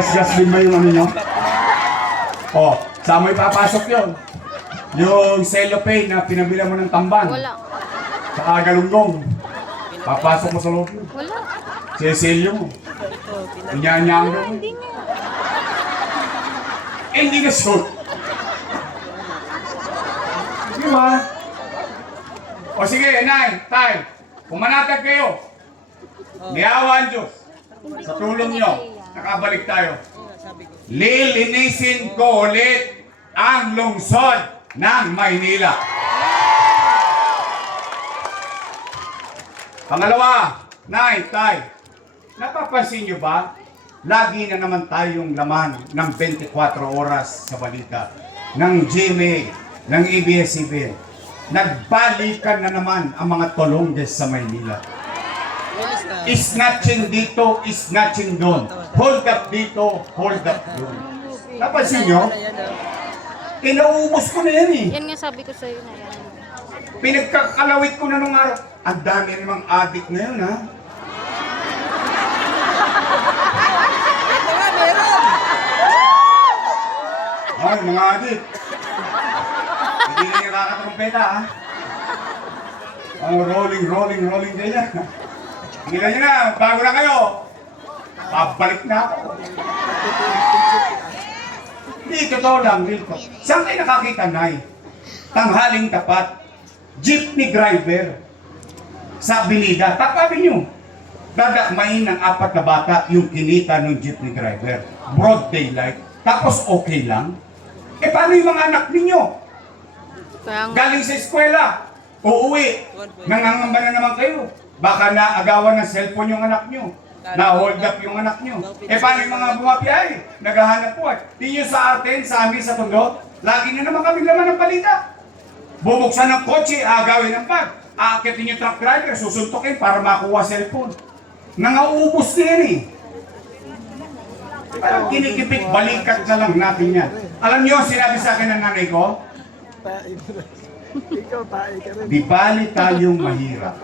Nagasgas din ba yung ano nyo? O, saan mo ipapasok yun? Yung cellophane na pinabila mo ng tamban. Wala. Saka galunggong. Papasok mo sa loob yun. Wala. Seselyo mo. Inyanyang mo. Hindi nga. Hindi na shoot. Di ba? O sige, Nay, Tay. Pumanatag kayo. Niyawan Diyos. Sa tulong nyo, nakabalik tayo. Lilinisin ko ulit ang lungsod ng Maynila. Pangalawa, Nay, Tay, napapansin nyo ba? Lagi na naman tayong laman ng 24 oras sa balita, ng GMA, ng ABS-CBN. Nagbalikan na naman ang mga tulongges sa Maynila. Snatching dito, snatching doon. Hold up dito, hold up doon. Napansin nyo? Inaubos ko na yan eh. Yan nga sabi ko sa'yo na yan. Pinagkakalawit ko na nung araw. Ang dami namang adik ngayon ha. Ito nga, meron! Ay, mga adik. Hindi na yung kakatampeta ha. Ang rolling ganyan. Tingnan nyo na, bago na kayo. Pabalik na ako. Hindi, totoo lang, Wilco. Saan kayo nakakita, Nay? Tanghaling tapat. Jeepney driver. Sa Avenida. Takapin nyo. Dadakmain ng 4 na bata yung kinita ng jeepney driver. Broad daylight. Tapos okay lang. Eh, paano yung mga anak ninyo? Kaya nga. Galing sa eskwela. Uuwi. Nangangamba na naman kayo. Baka naagawan ng cellphone yung anak nyo. Na-hold up yung anak nyo. Eh, paano yung mga bumabiyahe? Naghahanap po. Di nyo sa Arten, sa amin, sa Tondo, lagi na naman kami laman ng balita. Bubuksan ng kotse, agawin ng bag. Aakitin yung truck driver, susuntokin para makuha cellphone. Nangaubos na yan eh. Parang kinikipit, balikat na lang natin yan. Alam nyo, sinabi sa akin ng nanay ko, Ikaw, tayo ka rin. di bali tayong mahirap.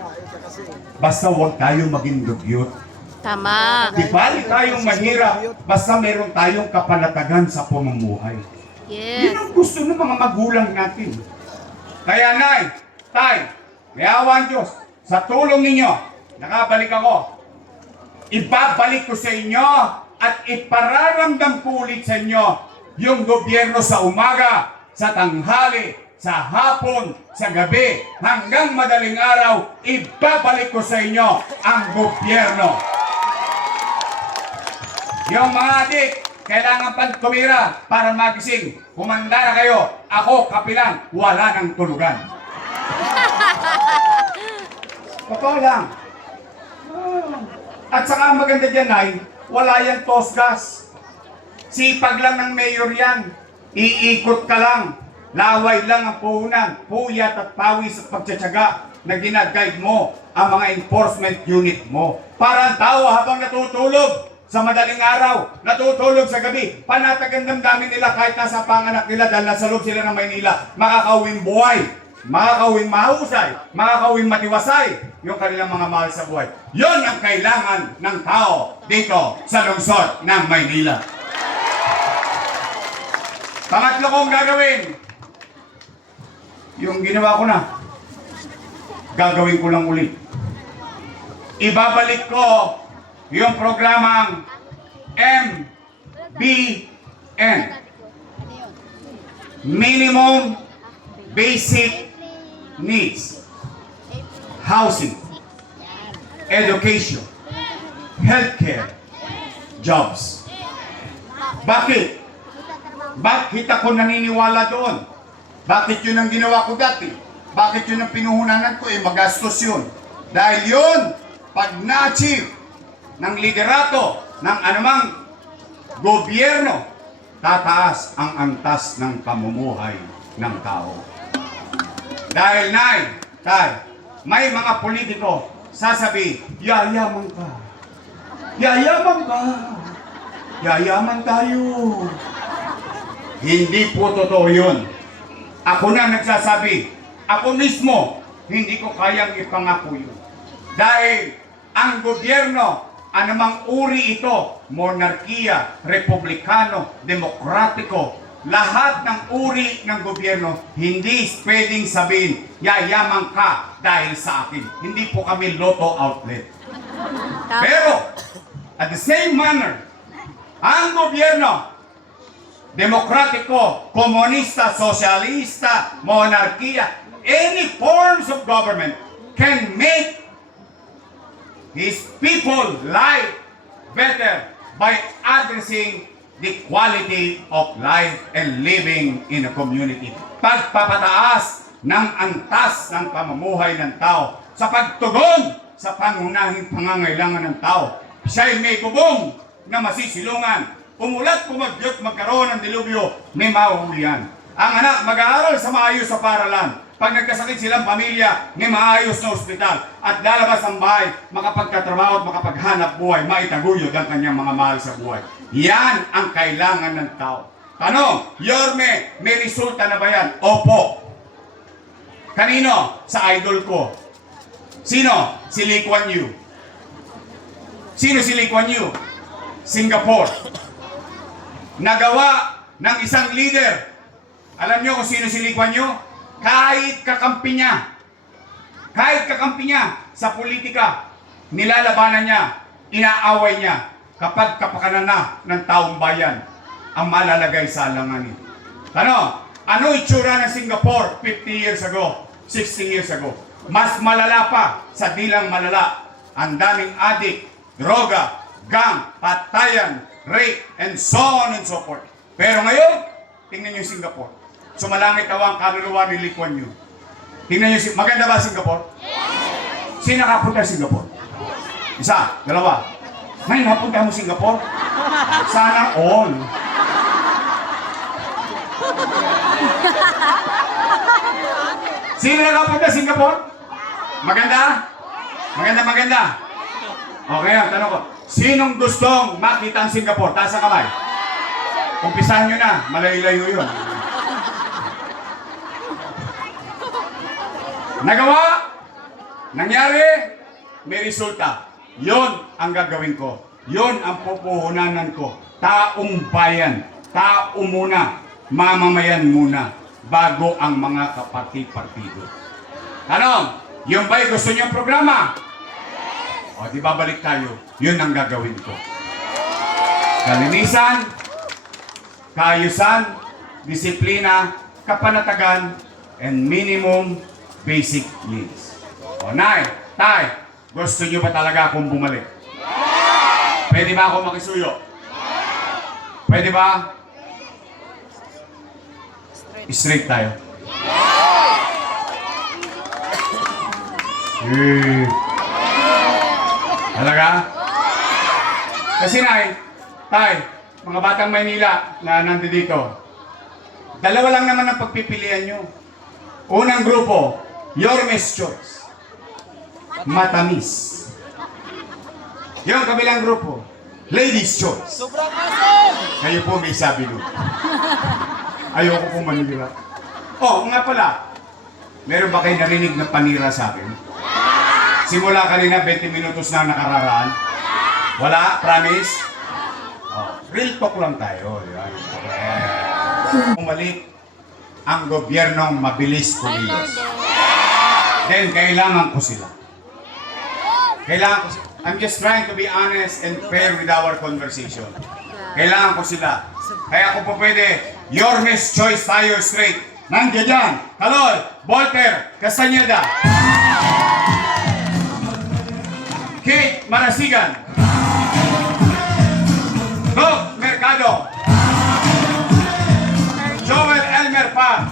Basta huwag tayong maging dugyot. Tama. Di bali tayong mahirap, basta meron tayong kapanatagan sa pamumuhay. Yun Yes. ang gusto ng mga magulang natin. Kaya Nay, Tay, may awa ang Diyos, sa tulong ninyo, nakabalik ako. Ibabalik ko sa inyo at ipararamdam ko ulit sa inyo yung gobyerno sa umaga, sa tanghali, sa hapon, sa gabi, hanggang madaling araw, ibabalik ko sa inyo ang gobyerno. Yung mga adik, kailangan pang tumira para magising. Kumanda na kayo. Ako, kapilan, wala nang tulugan. Totoo lang. At saka ang maganda dyan ay, wala yan tosgas. Sipag lang ng mayor yan. Iikot ka lang. Laway lang ang puhunan. Puyat at pawis at pagtsatsaga na ginaguide mo ang mga enforcement unit mo. Para ang tao habang natutulog sa madaling araw, natutulog sa gabi, panatag ang damdamin nila kahit nasa panganak nila dahil nasa loob sila ng Maynila, makakauwing buhay, makakauwing mahusay, makakauwing matiwasay yung kanilang mga mahal sa buhay. Yon ang kailangan ng tao dito sa lungsod ng Maynila. Pangatlo kong gagawin, yung ginawa ko na, gagawin ko lang ulit. Ibabalik ko yung programang MBN. Minimum Basic Needs. Housing, education, healthcare, jobs. Bakit? Bakit ako naniniwala doon? Bakit yun ang ginawa ko dati? Bakit yun ang pinuhunanan ko? Magastos yun. Dahil yun, pag na-achieve ng liderato ng anumang gobyerno, tataas ang antas ng pamumuhay ng tao. Dahil Nay, Tay, may mga politiko sasabi, yayaman ka. Yayaman ka. Yayaman tayo. Hindi po totoo yun. Ako na nagsasabi, ako mismo, hindi ko kayang ipangako yun. Dahil ang gobyerno anumang uri ito, monarkiya, republikano, demokratiko, lahat ng uri ng gobyerno, hindi pwedeng sabihin, yayaman ka dahil sa akin. Hindi po kami lotto outlet. Tama. Pero, at the same manner, ang gobyerno, demokratiko, komunista, sosyalista, monarkiya, any forms of government can make his people life better by addressing the quality of life and living in a community. Pagpapataas ng antas ng pamumuhay ng tao sa pagtugon sa pangunahing pangangailangan ng tao. Siya'y may bubong na masisilungan. Umulat, pumagyot, magkaroon ng dilubyo, may mauulian. Ang anak mag-aaral sa maayos sa paralan. Pag nagkasakit silang pamilya, may maayos na ospital. At lalabas ang bahay, makapagkatrabaho at makapaghanap buhay, maitaguyod ang kanyang mga mahal sa buhay. Yan ang kailangan ng tao. Tanong, Yorme, may resulta na ba yan? Opo. Kanino? Sa idol ko. Sino? Si Lee Kuan Yew. Sino si Lee Kuan Yew? Singapore. Nagawa ng isang leader. Alam niyo kung sino si Lee Kuan Yew? Kahit kakampi niya sa politika, nilalabanan niya, inaaway niya kapag kapakanan na ng taong bayan ang malalagay sa alanganin. Ano itsura ng Singapore 50 years ago, 60 years ago? Mas malala pa sa dilang malala. Ang daming adik, droga, gang, patayan, rape, and so on and so forth. Pero ngayon, tingnan niyo yung Singapore. Sumalangit daw ang kaluluwa ni Lee Kuan Yew. Tingnan niyo, maganda ba Singapore? Yes! Sino nakapunta sa Singapore? Isa, dalawa. Ngayon, napunta mo Singapore? Sana all. Sino nakapunta sa Singapore? Maganda? Maganda. Okay, tanong ko. Sinong gustong makita ang Singapore? Taas ang kamay. Umpisahan nyo na. Malayo-layo yun. Nagawa, nangyari, may resulta. Yon ang gagawin ko. Yon ang pupuhunanan ko. Taong bayan, tao muna, mamamayan muna, bago ang mga kaparti-partido. Ano? Yung ba'y gusto niyong programa? O, di babalik tayo. Yun ang gagawin ko. Kalinisan, kaayusan, disiplina, kapanatagan, and minimum basic needs. O, Nay, Tay, gusto niyo ba talaga akong bumalik? Pwede ba ako makisuyo? Pwede ba? Straight tayo. Talaga? Kasi Nay, Tay, mga batang Maynila na nandito, dalawa lang naman ang pagpipilian nyo. Unang grupo, Yorme's Choice. Matamis. Yung kabilang grupo, Ladies' Choice. Sobrang asim! Kayo po may sabi nun. Ayoko po manira. Oh, nga pala. Meron ba kayo narinig na panira sa akin? Simula kanina, 20 minutos na nakararaan. Wala? Promise? Oh, real talk lang tayo. Yan. Okay. Umalik ang gobyernong mabilis kumilos. Then, kailangan ko sila. Kailangan ko sila. I'm just trying to be honest and fair with our conversation. Kailangan ko sila. Kaya kung po pwede, Yorme's Choice tayo straight. Nandiyan dyan. Kaloy, Volter, Castañeda. Kate Marasigan. Doc Mercado. Joel Elmer Pa.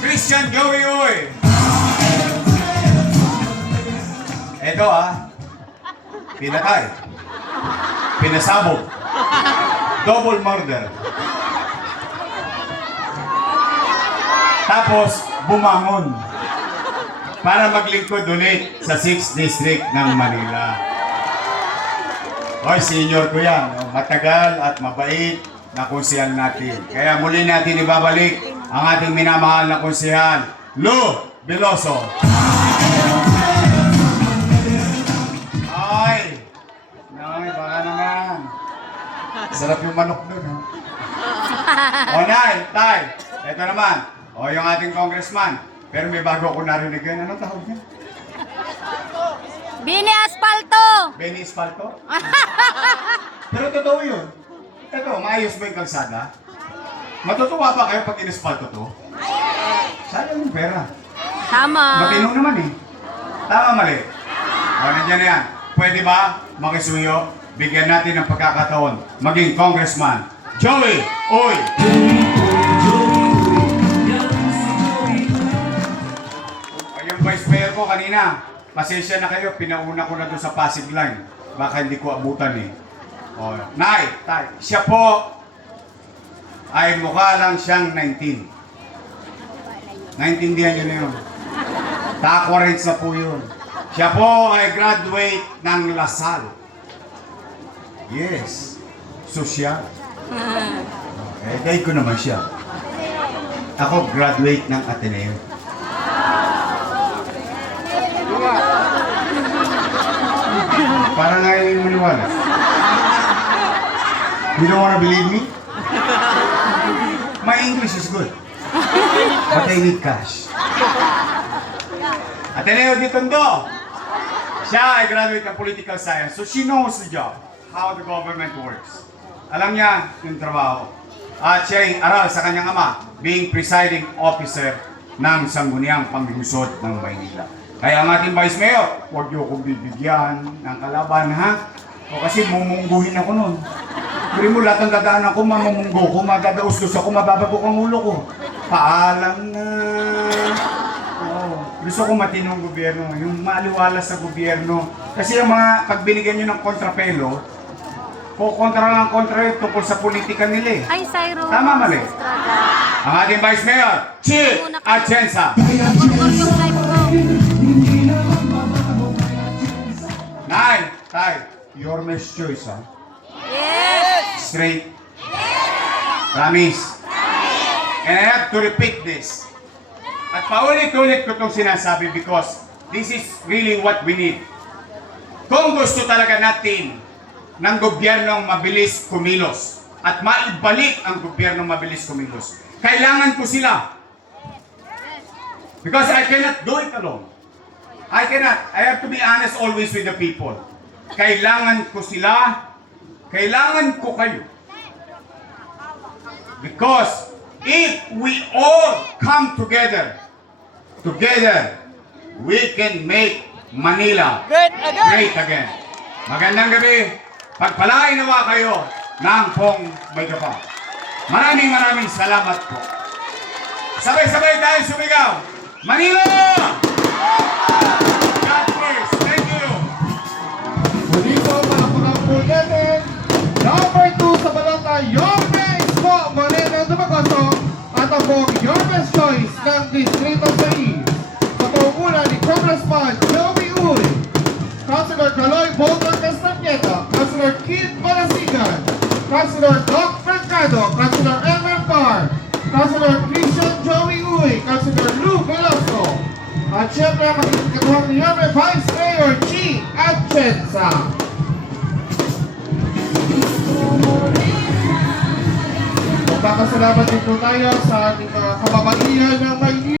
Christian Joey Uy. Eto pinatay. Pinasabog. Double murder. Tapos, bumangon para maglingkod ulit sa 6th District ng Manila. Oy, senior ko yan. Matagal at mabait na konsehal natin. Kaya muli natin ibabalik ang ating minamahal na konsehal, Lou Veloso. Ay, Sarap yung manok doon, ha? O, Nay, Tay, ito naman. O, yung ating congressman. Pero may bago ako narinig yan. Ano tawag niya? Bini Aspalto! Benny Espalto? Pero totoo yun. Ito, maayos ba yung kalsada? Matutuwa ba kayo pag in-espalto to? Sayang yung pera. Tama. Matino naman eh. Tama, mali. O, nandiyan na yan. Pwede ba, makisuyo, bigyan natin ng pagkakataon maging congressman Joey Uy! O, yung vice mayor ko kanina, pasensya na kayo, pinauna ko na doon sa Pasig line. Baka hindi ko abutan eh. O, Nay, Tay, siya po ay mukha lang siyang 19. Naintindihan niyo na yun. Takwarents na po yun. Siya po ay graduate ng Lasal. Yes. Social. Eh, dahil ko naman siya. Ako graduate ng Ateneo. Para nga yung maniwala. You don't wanna believe me? My English is good. But I need cash. Ateneo de Tondo. Siya ay graduate ng political science. So she knows the job. How the government works. Alam niya yung trabaho. At siya ay aral sa kanyang ama, being presiding officer ng Sangguniang Panglusod ng Maynila. Kaya ang ating Vice Mayor, huwag niyo akong bibigyan ng kalaban, ha? O kasi mumungguhin ako nun. Pero mo lahat ng dadaanan ko, mamumunggo ko, magdadausdos ako, mababago ang ulo ko. Paalam na. Oh, gusto ko matinong gobyerno, yung maaliwala sa gobyerno. Kasi yung mga, pag binigyan nyo ng kontrapelo, kontra lang kontra yun tungkol sa politika nila eh. Ay, Cyrus. Tama, mali. Ang ating Vice Mayor, Chief Atienza. Nay, Tay, your best choice, ha? Yes! Straight. Promise. And I have to repeat this. At paulit-ulit ko itong sinasabi because this is really what we need. Kung gusto talaga natin ng gobyernong mabilis kumilos at maibalik ang gobyernong mabilis kumilos, kailangan ko sila. Because I cannot do it alone. I cannot. I have to be honest always with the people. Kailangan ko sila. Kailangan ko kayo. Because if we all come together, we can make Manila great again. Magandang gabi. Pagpalain nawa kayo ng Pong Maytapang. Maraming salamat po. Sabay-sabay tayo sumigaw. Manila! God first. Thank you. Muli po mga pangako natin. Number 2 sa balota, Yormes po Moreno Dumagoso at ang pong Yormes Choice ng Distrito 6. Sa pangunguna ni Congressman Joey Uy, Councilor Caloy Bolton Castañeda, Councilor Keith Balasigan, Councilor Doc Mercado, Councilor Elmer Parr, Councilor Christian Joey Uy, Councilor Lou Velasco, at syempre ang makikikaguhan ni Yorme Vice Mayor Chi Atienza. Magpapasalamat din po tayo sa ating mga kababaihan ng Maynila.